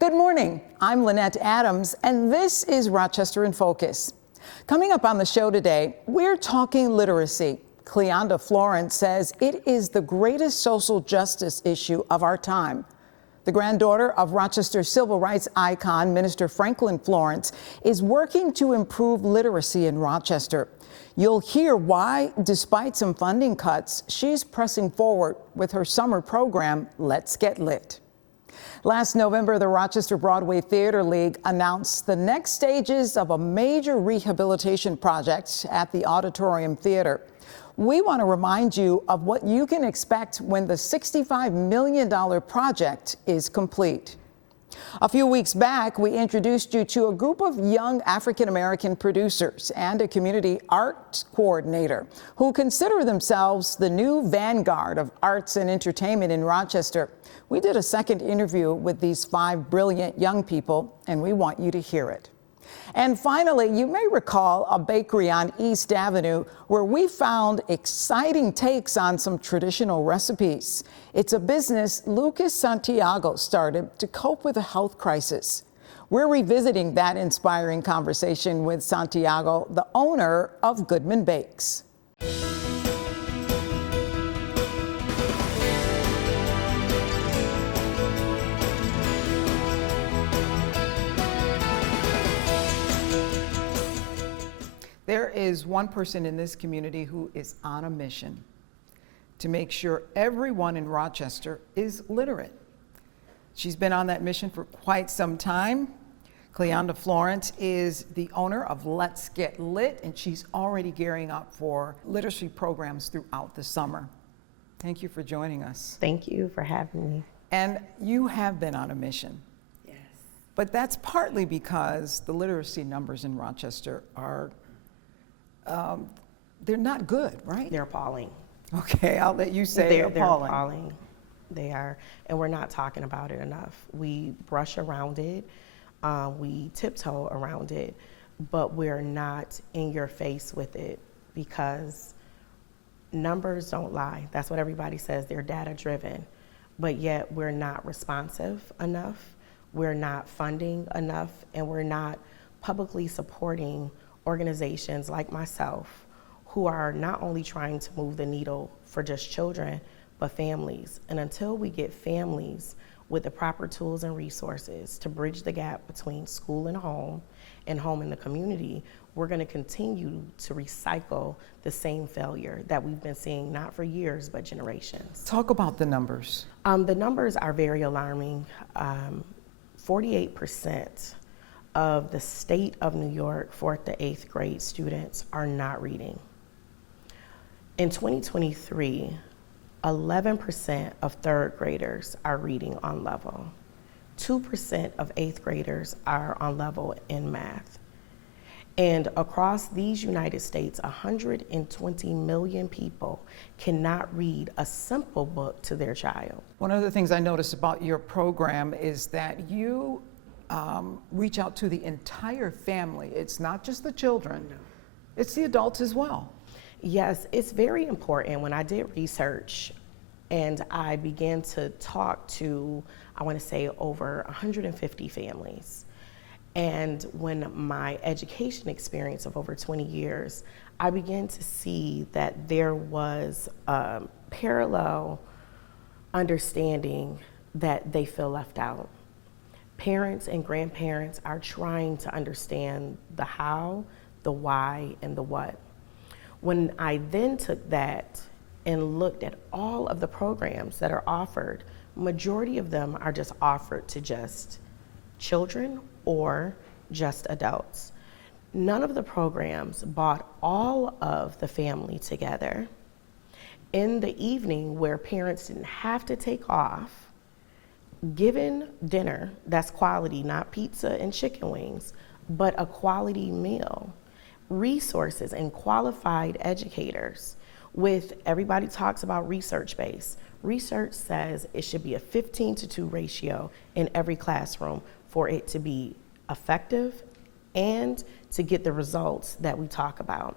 Good morning. I'm Lynette Adams, and this is Rochester in Focus. Coming up on the show today, we're talking literacy. Franklin Florence says it is the greatest social justice issue of our time. The granddaughter of Rochester civil rights icon, Minister Franklin Florence, is working to improve literacy in Rochester. You'll hear why, despite some funding cuts, she's pressing forward with her summer program, Let's Get Lit. Last November, the Rochester Broadway Theater League announced the next stages of a major rehabilitation project at the Auditorium Theater. We want to remind you of what you can expect when the $65 million project is complete. A few weeks back, we introduced you to a group of young African-American producers and a community arts coordinator who consider themselves the new vanguard of arts and entertainment in Rochester. We did a second interview with these 5 brilliant young people, and we want you to hear it. And finally, you may recall a bakery on East Avenue where we found exciting takes on some traditional recipes. It's a business Lucas Santiago started to cope with a health crisis. We're revisiting that inspiring conversation with Santiago, the owner of Goodman Bakes. There is one person in this community who is on a mission to make sure everyone in Rochester is literate. She's been on that mission for quite some time. Franklin Florence is the owner of Let's Get Lit, and she's already gearing up for literacy programs throughout the summer. Thank you for joining us. Thank you for having me. And you have been on a mission. Yes. But that's partly because the literacy numbers in Rochester are they're not good, right? They're appalling. Okay, I'll let you say appalling. They're appalling. They are, and we're not talking about it enough. We brush around it, we tiptoe around it, but we're not in your face with it because numbers don't lie. That's what everybody says, they're data driven, but yet we're not responsive enough, we're not funding enough, and we're not publicly supporting organizations like myself who are not only trying to move the needle for just children, but families. And until we get families with the proper tools and resources to bridge the gap between school and home in the community, we're going to continue to recycle the same failure that we've been seeing not for years, but generations. Talk about the numbers. The numbers are very alarming. 48% of the state of New York 4th to 8th grade students are not reading. In 2023, 11% of 3rd graders are reading on level. 2% of 8th graders are on level in math. And across these United States, 120 million people cannot read a simple book to their child. One of the things I noticed about your program is that you reach out to the entire family. It's not just the children, no. It's the adults as well. Yes, it's very important. When I did research and I began to talk to, I want to say over 150 families. And when my education experience of over 20 years, I began to see that there was a parallel understanding that they feel left out. Parents and grandparents are trying to understand the how, the why, and the what. When I then took that and looked at all of the programs that are offered, majority of them are just offered to just children or just adults. None of the programs brought all of the family together in the evening where parents didn't have to take off, given dinner that's quality, not pizza and chicken wings, but a quality meal, resources and qualified educators with, everybody talks about research-based. Research says it should be a 15-to-2 ratio in every classroom for it to be effective and to get the results that we talk about.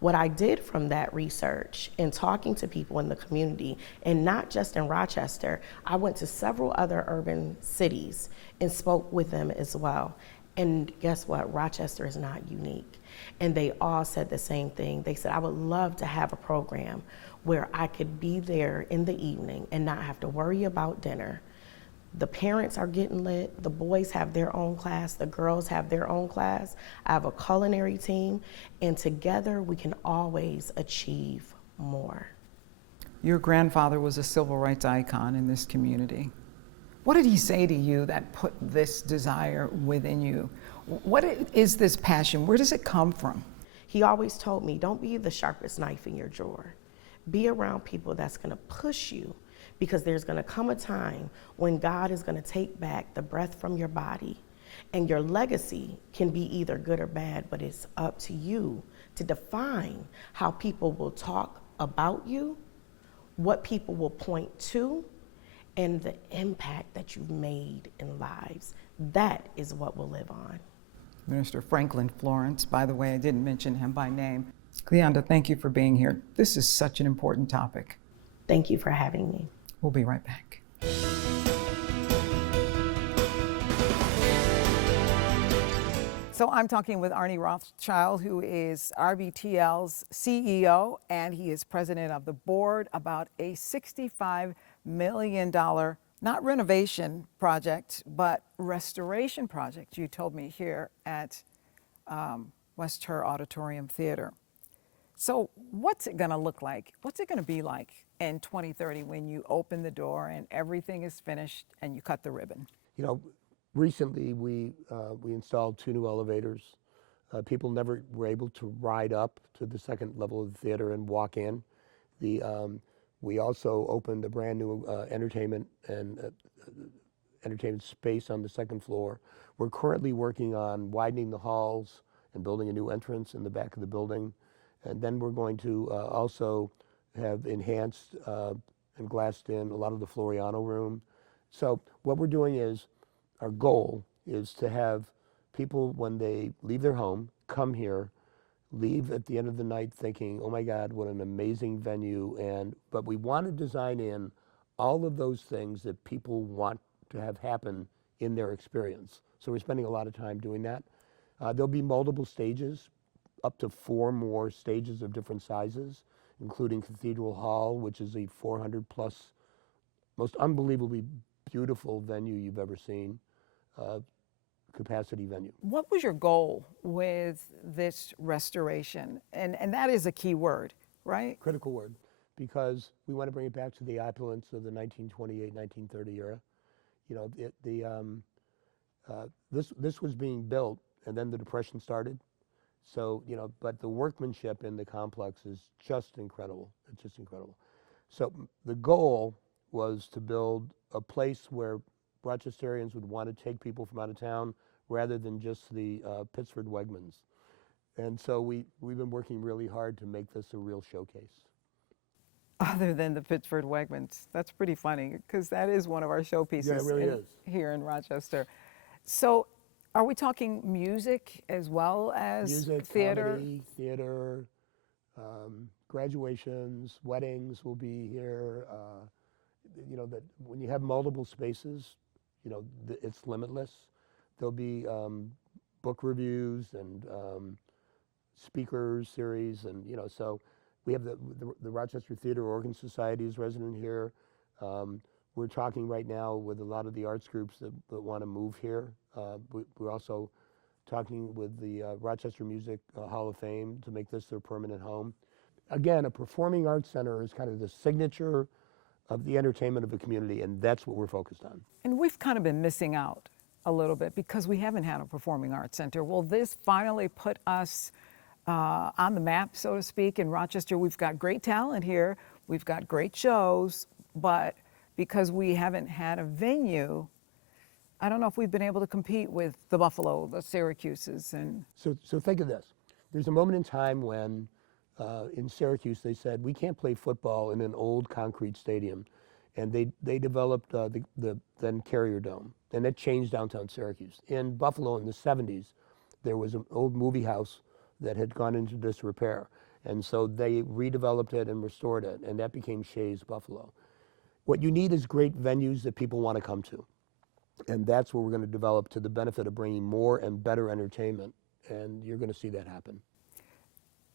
What I did from that research and talking to people in the community, and not just in Rochester, I went to several other urban cities and spoke with them as well. And guess what? Rochester is not unique. And they all said the same thing. They said, I would love to have a program where I could be there in the evening and not have to worry about dinner. The parents are getting lit, the boys have their own class, the girls have their own class. I have a culinary team, and together we can always achieve more. Your grandfather was a civil rights icon in this community. What did he say to you that put this desire within you? What is this passion? Where does it come from? He always told me, don't be the sharpest knife in your drawer. Be around people that's gonna push you, because there's gonna come a time when God is gonna take back the breath from your body, and your legacy can be either good or bad, but it's up to you to define how people will talk about you, what people will point to, and the impact that you've made in lives. That is what will live on. Minister Franklin Florence, by the way, I didn't mention him by name. Cleonda, thank you for being here. This is such an important topic. Thank you for having me. We'll be right back. So I'm talking with Arnie Rothschild, who is RBTL's CEO, and he is president of the board, about a $65 million, not renovation project, but restoration project, you told me, here at West Her Auditorium Theater. So what's it gonna look like? What's it gonna be like in 2030 when you open the door and everything is finished and you cut the ribbon? You know, recently we installed 2 new elevators. People never were able to ride up to the second level of the theater and walk in. We also opened a brand new entertainment space on the second floor. We're currently working on widening the halls and building a new entrance in the back of the building. And then we're going to also have enhanced and glassed in a lot of the Floriano room. So what we're doing is, our goal is to have people, when they leave their home, come here, leave at the end of the night thinking, oh my God, what an amazing venue. But we want to design in all of those things that people want to have happen in their experience. So we're spending a lot of time doing that. There'll be multiple stages, up to 4 more stages of different sizes, including Cathedral Hall, which is a 400 plus, most unbelievably beautiful venue you've ever seen, capacity venue. What was your goal with this restoration? And that is a key word, right? Critical word, because we want to bring it back to the opulence of the 1928, 1930 era. You know, this was being built, and then the Depression started. So, you know, but the workmanship in the complex is just incredible. It's just incredible. So the goal was to build a place where Rochesterians would want to take people from out of town rather than just the Pittsford Wegmans. And so we've been working really hard to make this a real showcase. Other than the Pittsford Wegmans. That's pretty funny, because that is one of our showpieces. Yeah, it really is. Here in Rochester. So are we talking music as well as music, theater? Comedy, theater, graduations, weddings will be here. You know, that when you have multiple spaces, you know, it's limitless. There'll be book reviews and speakers series, and you know, so we have the Rochester Theater Organ Society is resident here. We're talking right now with a lot of the arts groups that want to move here. We're also talking with the Rochester Music Hall of Fame to make this their permanent home. Again, a performing arts center is kind of the signature of the entertainment of the community, and that's what we're focused on. And we've kind of been missing out a little bit because we haven't had a performing arts center. Will this finally put us on the map, so to speak, in Rochester? We've got great talent here, we've got great shows, but because we haven't had a venue, I don't know if we've been able to compete with the Buffalo, the Syracuses. And So think of this. There's a moment in time when in Syracuse they said, we can't play football in an old concrete stadium. And they developed the then Carrier Dome, and it changed downtown Syracuse. In Buffalo in the 70s, there was an old movie house that had gone into disrepair. And so they redeveloped it and restored it, and that became Shea's Buffalo. What you need is great venues that people want to come to. And that's what we're going to develop to the benefit of bringing more and better entertainment. And you're going to see that happen.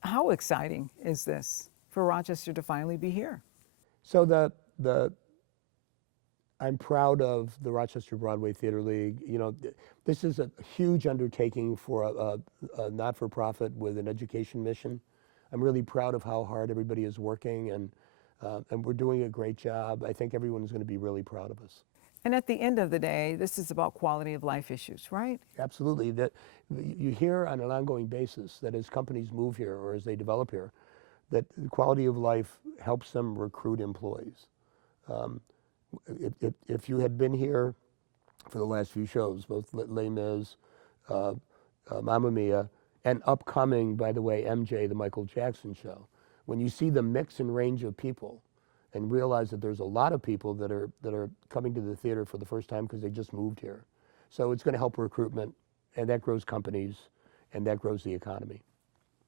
How exciting is this for Rochester to finally be here? So I'm proud of the Rochester Broadway Theater League. You know, this is a huge undertaking for a not-for-profit with an education mission. I'm really proud of how hard everybody is working, and we're doing a great job. I think everyone's going to be really proud of us. And at the end of the day, this is about quality of life issues, right? Absolutely. That you hear on an ongoing basis that as companies move here or as they develop here, that the quality of life helps them recruit employees. If you had been here for the last few shows, both Les Mis, Mamma Mia, and upcoming, by the way, MJ, the Michael Jackson show, when you see the mix and range of people and realize that there's a lot of people that are coming to the theater for the first time because they just moved here. So it's going to help recruitment, and that grows companies, and that grows the economy.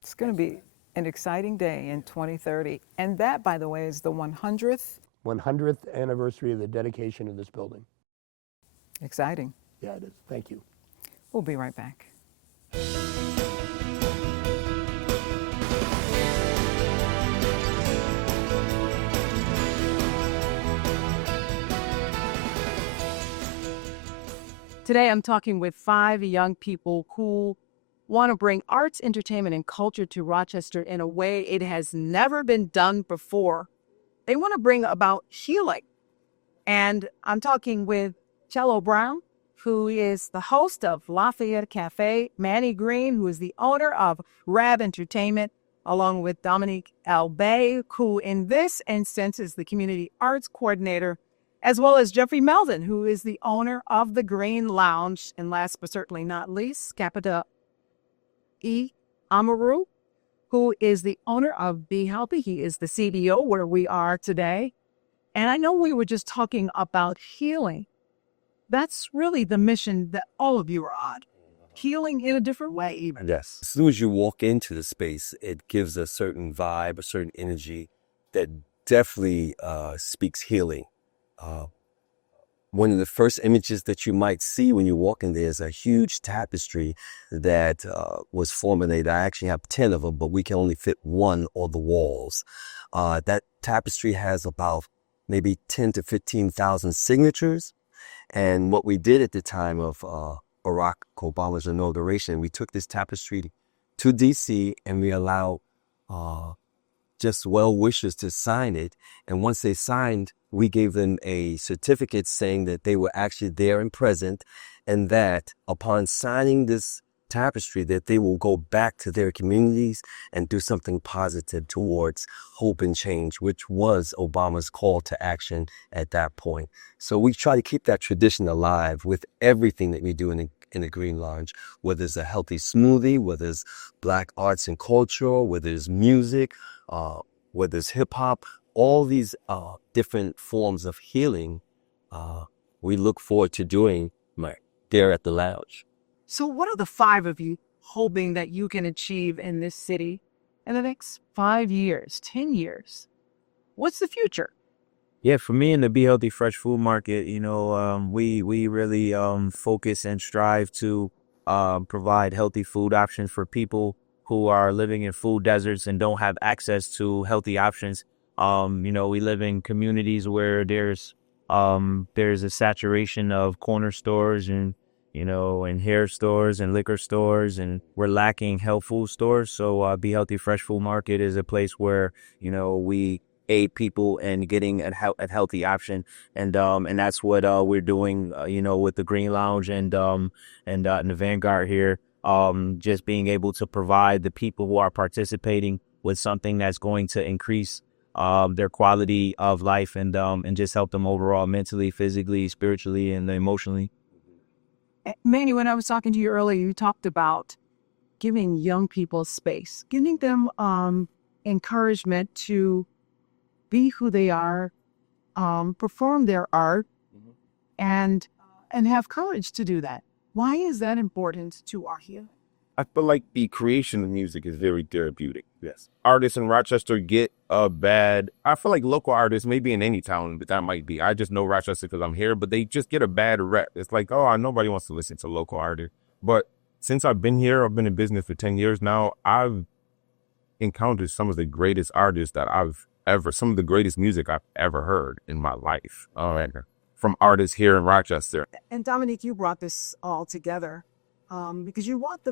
It's going to be an exciting day in 2030. And that, by the way, is the 100th anniversary of the dedication of this building. Exciting. Yeah, it is. Thank you. We'll be right back. Today, I'm talking with 5 young people who want to bring arts, entertainment, and culture to Rochester in a way it has never been done before. They want to bring about healing. And I'm talking with Cello Brown, who is the host of Lafayette Cafe, Manny Green, who is the owner of Rab Entertainment, along with Dominique Albay, who in this instance is the community arts coordinator, as well as Jeffrey Meldon, who is the owner of the Green Lounge, and last but certainly not least, Capita E. Amaru, who is the owner of Be Healthy. He is the CBO where we are today. And I know we were just talking about healing. That's really the mission that all of you are on. Healing in a different way, even. Yes. As soon as you walk into the space, it gives a certain vibe, a certain energy that definitely speaks healing. One of the first images that you might see when you walk in there is a huge tapestry that was formulated. I actually have 10 of them, but we can only fit one on the walls. That tapestry has about maybe 10 to 15,000 signatures. And what we did at the time of Barack Obama's inauguration, we took this tapestry to DC and we allowed just well-wishers to sign it. And once they signed, we gave them a certificate saying that they were actually there and present, and that upon signing this tapestry, that they will go back to their communities and do something positive towards hope and change, which was Obama's call to action at that point. So we try to keep that tradition alive with everything that we do in the Green Lounge, whether it's a healthy smoothie, whether it's Black arts and culture, whether it's music, whether it's hip hop, all these different forms of healing, we look forward to doing there at the lounge. So what are the 5 of you hoping that you can achieve in this city in the next 5 years, 10 years? What's the future? Yeah, for me in the Be Healthy Fresh Food Market, we really focus and strive to provide healthy food options for people who are living in food deserts and don't have access to healthy options. We live in communities where there's a saturation of corner stores and hair stores and liquor stores, and we're lacking health food stores. So Be Healthy Fresh Food Market is a place where, we aid people in getting a healthy option. And that's what we're doing, with the Green Lounge and the Vanguard here. Just being able to provide the people who are participating with something that's going to increase their quality of life and just help them overall mentally, physically, spiritually, and emotionally. Manny, when I was talking to you earlier, you talked about giving young people space, giving them encouragement to be who they are, perform their art, and have courage to do that. Why is that important to our healing? I feel like the creation of music is very therapeutic. Yes. Artists in Rochester get a bad, I feel like local artists, maybe in any town, but that might be. I just know Rochester because I'm here, but they just get a bad rep. It's like, oh, nobody wants to listen to local artists. But since I've been here, I've been in business for 10 years now, I've encountered some of the greatest artists that some of the greatest music I've ever heard in my life. And from artists here in Rochester. And Dominique, you brought this all together because you want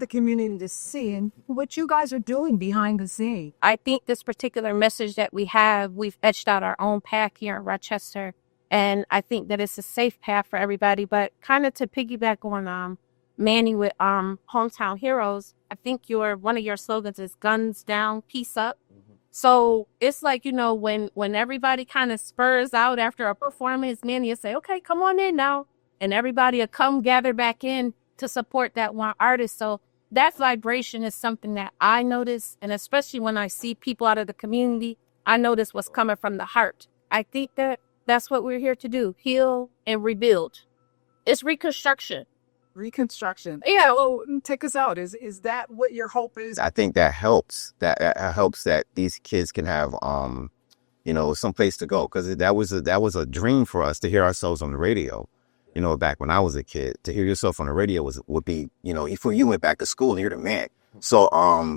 the community to see what you guys are doing behind the scene. I think this particular message that we've etched out our own path here in Rochester. And I think that it's a safe path for everybody. But kind of to piggyback on Manny with Hometown Heroes, I think one of your slogans is guns down, peace up. So it's like, when everybody kind of spurs out after a performance, Manny will say, okay, come on in now. And everybody will come gather back in to support that one artist. So that vibration is something that I notice. And especially when I see people out of the community, I notice what's coming from the heart. I think that's what we're here to do, heal and rebuild. It's reconstruction. Reconstruction. Yeah, well, take us out. Is that what your hope is? I think that helps. That helps that these kids can have, some place to go, because that was a dream for us to hear ourselves on the radio. Back when I was a kid, to hear yourself on the radio would be, if you went back to school and you're the man. So,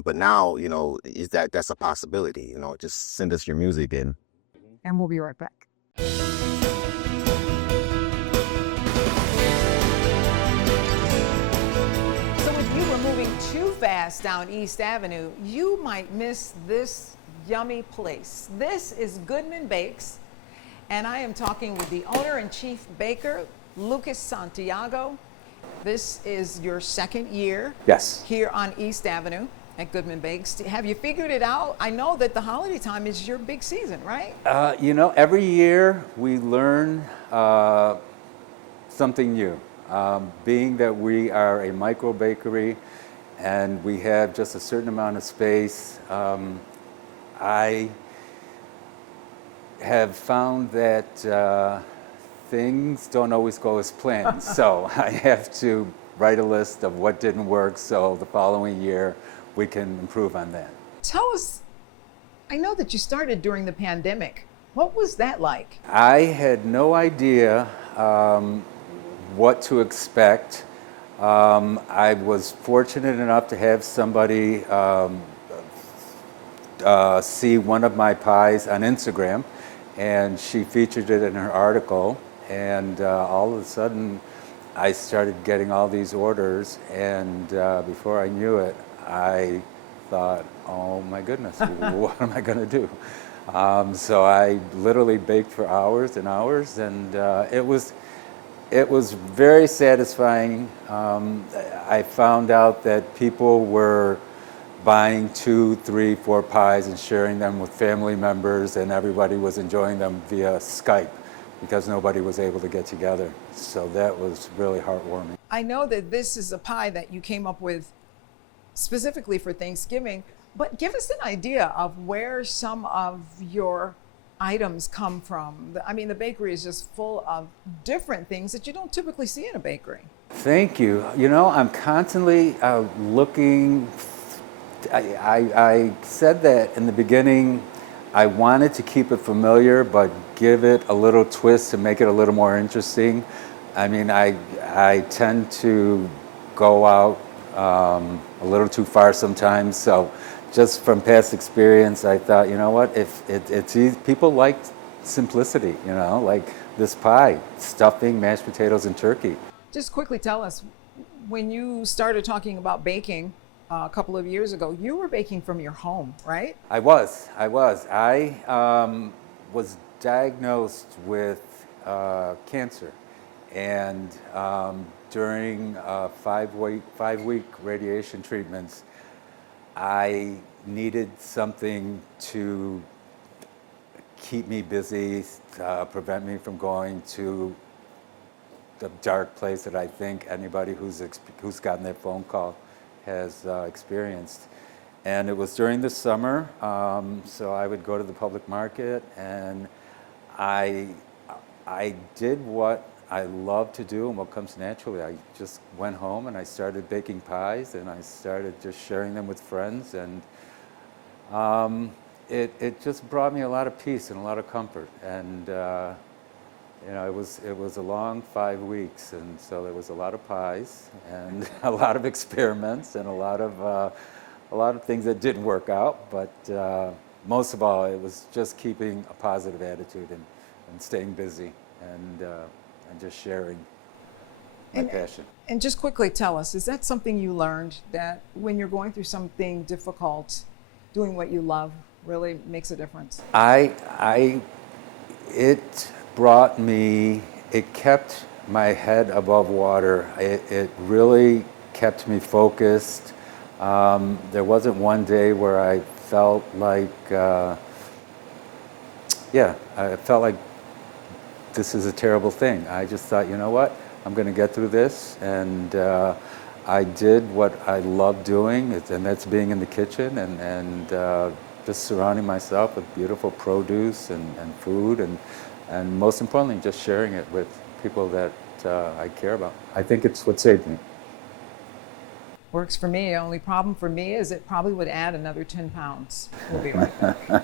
but now, that's a possibility. Just send us your music in. And we'll be right back. Too fast down East Avenue, you might miss this yummy place. This is Goodman Bakes, and I am talking with the owner and chief baker, Lucas Santiago. This is your second year here on East Avenue at Goodman Bakes. Have you figured it out? I know that the holiday time is your big season, right? Every year we learn something new. Being that we are a micro bakery, and we have just a certain amount of space, I have found that things don't always go as planned. So I have to write a list of what didn't work, so the following year we can improve on that. Tell us, I know that you started during the pandemic. What was that like? I had no idea what to expect. I was fortunate enough to have somebody see one of my pies on Instagram, and she featured it in her article, and all of a sudden I started getting all these orders, and before I knew it, I thought, oh my goodness, what am I going to do? So I literally baked for hours and hours, and it was very satisfying. I found out that people were buying 2, 3, 4 pies and sharing them with family members, and everybody was enjoying them via Skype because nobody was able to get together. So that was really heartwarming. I know that this is a pie that you came up with specifically for Thanksgiving, but give us an idea of where some of your items come from. I mean, the bakery is just full of different things that you don't typically see in a bakery. Thank you. I'm constantly looking. I said that in the beginning, I wanted to keep it familiar, but give it a little twist to make it a little more interesting. I mean, I tend to go out a little too far sometimes, so just from past experience, I thought, you know what, if it's easy, people like simplicity, like this pie, stuffing, mashed potatoes, and turkey. Just quickly tell us, when you started talking about baking a couple of years ago, you were baking from your home, right? I was. I was diagnosed with cancer, and during 5-week radiation treatments, I needed something to keep me busy, prevent me from going to the dark place that I think anybody who's gotten that phone call has experienced. And it was during the summer, so I would go to the public market, and I did what I love to do and what comes naturally. I just went home and I started baking pies, and I started just sharing them with friends, and it just brought me a lot of peace and a lot of comfort. And you know, it was a long 5 weeks, and so there was a lot of pies and a lot of experiments and a lot of things that didn't work out. But most of all, it was just keeping a positive attitude and staying busy and just sharing my passion. And just quickly tell us, is that something you learned, that when you're going through something difficult, doing what you love really makes a difference? It brought me, it kept my head above water. It really kept me focused. There wasn't one day where I felt like, I felt like this is a terrible thing. I just thought, you know what, I'm going to get through this, and I did what I love doing, and that's being in the kitchen and just surrounding myself with beautiful produce and food, and most importantly, just sharing it with people that I care about. I think it's what saved me. Works for me. The only problem for me is it probably would add another 10 pounds. We'll be right back.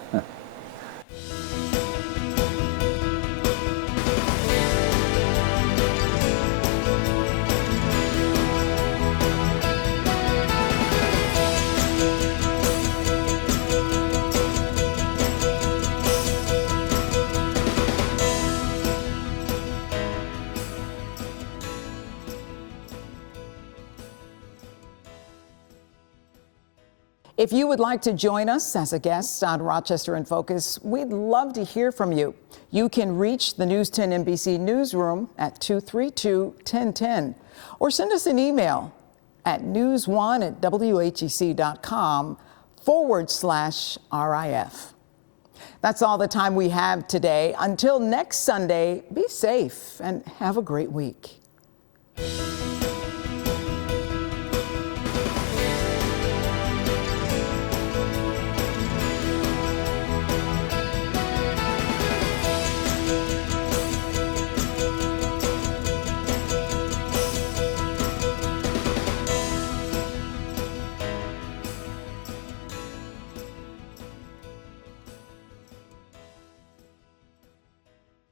If you would like to join us as a guest on Rochester in Focus, we'd love to hear from you. You can reach the News 10 NBC Newsroom at 232-1010 or send us an email at news1@whec.com/RIF. That's all the time we have today. Until next Sunday, be safe and have a great week.